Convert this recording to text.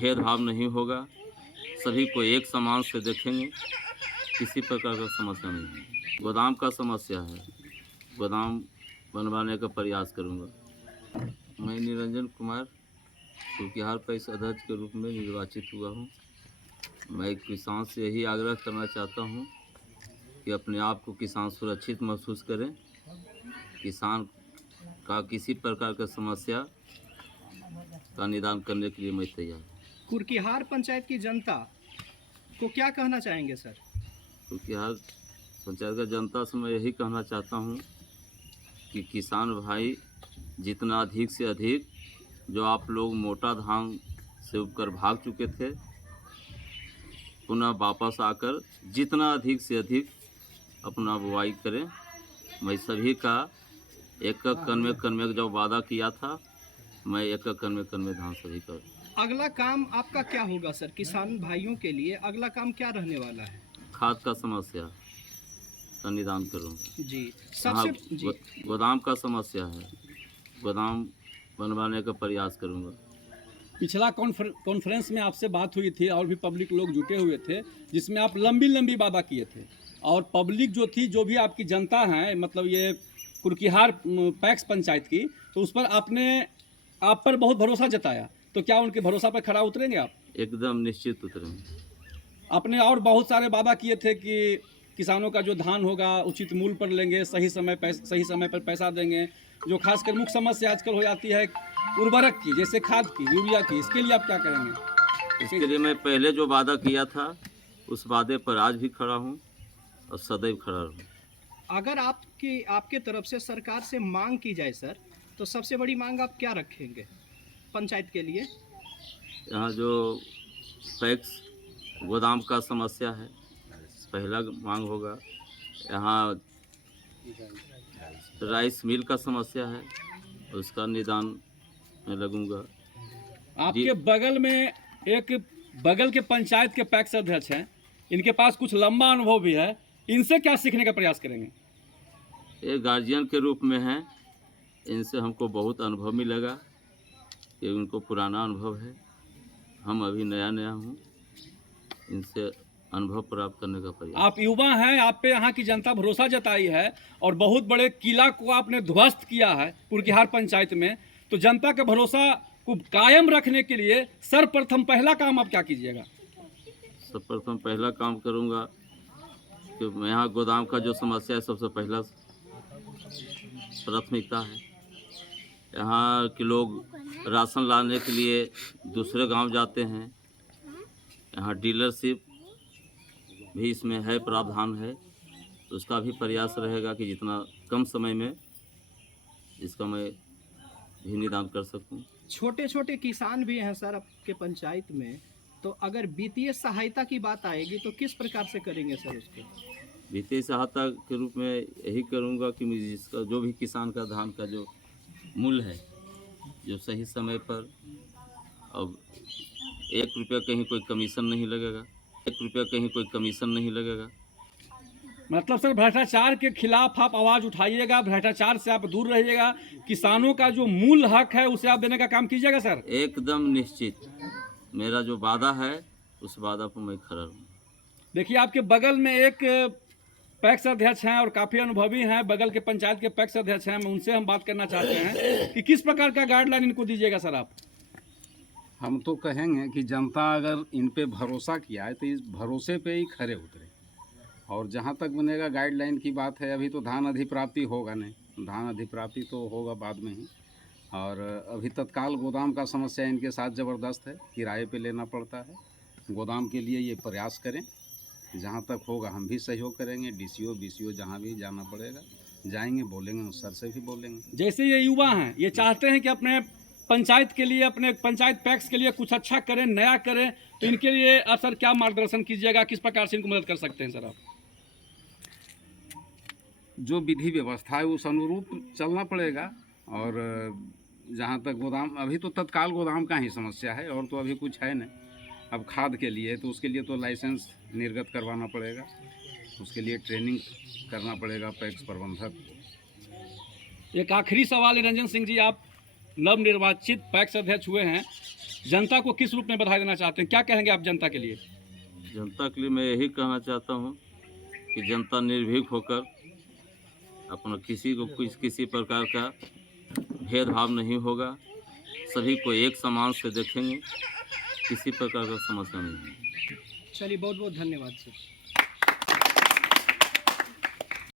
भेदभाव नहीं होगा, सभी को एक समान से देखेंगे, किसी प्रकार का समस्या नहीं है। गोदाम का समस्या है, गोदाम बनवाने का प्रयास करूँगा। मैं निरंजन कुमार कुर्किहार पैक्स अध्यक्ष के रूप में निर्वाचित हुआ हूँ। मैं किसान से यही आग्रह करना चाहता हूँ कि अपने आप को किसान सुरक्षित महसूस करें। किसान का किसी प्रकार का समस्या का निदान करने के लिए मैं तैयार हूँ। कुर्किहार पंचायत की जनता को क्या कहना चाहेंगे सर? कुर्किहार पंचायत का जनता से मैं यही कहना चाहता हूँ कि किसान भाई जितना अधिक से अधिक, जो आप लोग मोटा धान से उगकर भाग चुके थे, पुनः वापस आकर जितना अधिक से अधिक अपना बुआई करें। मैं सभी का एक कन में जो वादा किया था, मैं एक कन में धान सभी का। अगला काम आपका क्या होगा सर? किसान भाइयों के लिए अगला काम क्या रहने वाला है? खाद का समस्या का निदान करूँगा जी, हाँ, सबसे जी गोदाम का समस्या है, गोदाम बनवाने का प्रयास करूँगा। पिछला कॉन्फ्रेंस में आपसे बात हुई थी और भी पब्लिक लोग जुटे हुए थे, जिसमें आप लंबी वादा किए थे, और पब्लिक जो थी, जो भी आपकी जनता है, मतलब ये कुर्किहार पैक्स पंचायत की, तो उस पर आपने आप पर बहुत भरोसा जताया। तो क्या उनके भरोसा पर खरा उतरेंगे आप? एकदम निश्चित उतरेंगे। आपने और बहुत सारे वादा किए थे कि किसानों का जो धान होगा उचित मूल्य पर लेंगे, सही समय पर पैसा देंगे। जो खासकर मुख्य समस्या आजकल हो जाती है उर्वरक की, जैसे खाद की, यूरिया की, इसके लिए आप क्या करेंगे? इसके लिए मैं पहले जो वादा किया था, उस वादे पर आज भी खड़ा हूँ और सदैव खड़ा रहूँ। अगर आपके तरफ से सरकार से मांग की जाए सर, तो सबसे बड़ी मांग आप क्या रखेंगे पंचायत के लिए? यहाँ जो पैक्स गोदाम का समस्या है, पहला मांग होगा। यहाँ राइस मिल का समस्या है, उसका निदान में लगूंगा। आपके बगल में एक बगल के पंचायत के पैक्स अध्यक्ष हैं, इनके पास कुछ लंबा अनुभव भी है, इनसे क्या सीखने का प्रयास करेंगे? ये गार्जियन के रूप में हैं, इनसे हमको बहुत अनुभव मिलेगा, ये उनको पुराना अनुभव है, हम अभी नया हूँ, इनसे अनुभव प्राप्त करने का प्रयास। आप युवा हैं, आप पे यहाँ की जनता भरोसा जताई है और बहुत बड़े किला को आपने ध्वस्त किया है कुर्किहार पंचायत में, तो जनता का भरोसा को कायम रखने के लिए सर्वप्रथम पहला काम आप क्या कीजिएगा? सर्वप्रथम पहला काम करूँगा कि यहाँ गोदाम का जो समस्या है, सबसे पहला प्राथमिकता है। यहाँ के लोग राशन लाने के लिए दूसरे गांव जाते हैं, यहाँ डीलरशिप भी इसमें है, प्रावधान है, तो उसका भी प्रयास रहेगा कि जितना कम समय में इसका मैं भी निदान कर सकूं। छोटे छोटे किसान भी हैं सर आपके पंचायत में, तो अगर वित्तीय सहायता की बात आएगी तो किस प्रकार से करेंगे सर उसको? वित्तीय सहायता के रूप में यही करूंगा कि जिसका जो भी किसान का धान का जो मूल्य है, जो सही समय पर, अब 1 रुपया कहीं कोई कमीशन नहीं लगेगा, 1 रुपया कहीं कोई कमीशन नहीं लगेगा। मतलब सर भ्रष्टाचार के खिलाफ आप आवाज़ उठाइएगा, भ्रष्टाचार से आप दूर रहिएगा, किसानों का जो मूल हक है उसे आप देने का काम कीजिएगा सर? एकदम निश्चित, मेरा जो वादा है उस वादा पर मैं खड़ा रहूँ। देखिए, आपके बगल में एक पैक्स अध्यक्ष हैं और काफ़ी अनुभवी हैं, बगल के पंचायत के पैक्स अध्यक्ष हैं, उनसे हम बात करना चाहते हैं कि किस प्रकार का गाइडलाइन इनको दीजिएगा सर आप? हम तो कहेंगे कि जनता अगर इन पे भरोसा किया है तो इस भरोसे पे ही खरे उतरे, और जहाँ तक बनेगा गाइडलाइन की बात है, अभी तो धान अधिप्राप्ति होगा नहीं, धान अधिप्राप्ति तो होगा बाद में ही, और अभी तत्काल गोदाम का समस्या इनके साथ ज़बरदस्त है, किराए पे लेना पड़ता है। गोदाम के लिए ये प्रयास करें, जहाँ तक होगा हम भी सहयोग करेंगे, डीसीओ बीसीओ जहाँ भी जाना पड़ेगा जाएंगे, बोलेंगे, उस सर से भी बोलेंगे। जैसे ये युवा हैं, ये चाहते हैं कि अपने पंचायत के लिए, अपने पंचायत पैक्स के लिए कुछ अच्छा करें, नया करें, तो इनके लिए आप सर क्या मार्गदर्शन कीजिएगा, किस प्रकार से इनको मदद कर सकते हैं सर आप? जो विधि व्यवस्था है उस अनुरूप चलना पड़ेगा, और जहाँ तक गोदाम, अभी तो तत्काल गोदाम का ही समस्या है, और तो अभी कुछ है नहीं। अब खाद के लिए तो उसके लिए तो लाइसेंस निर्गत करवाना पड़ेगा, उसके लिए ट्रेनिंग करना पड़ेगा पैक्स प्रबंधक को। एक आखिरी सवाल निरंजन सिंह जी, आप नवनिर्वाचित पैक्स अध्यक्ष हुए हैं, जनता को किस रूप में बधाई देना चाहते हैं, क्या कहेंगे आप जनता के लिए? जनता के लिए मैं यही कहना चाहता हूँ कि जनता निर्भीक होकर अपना किसी को किसी प्रकार का भेदभाव नहीं होगा, सभी को एक समान से देखेंगे, किसी प्रकार का समस्या नहीं है। चलिए, बहुत बहुत धन्यवाद सर।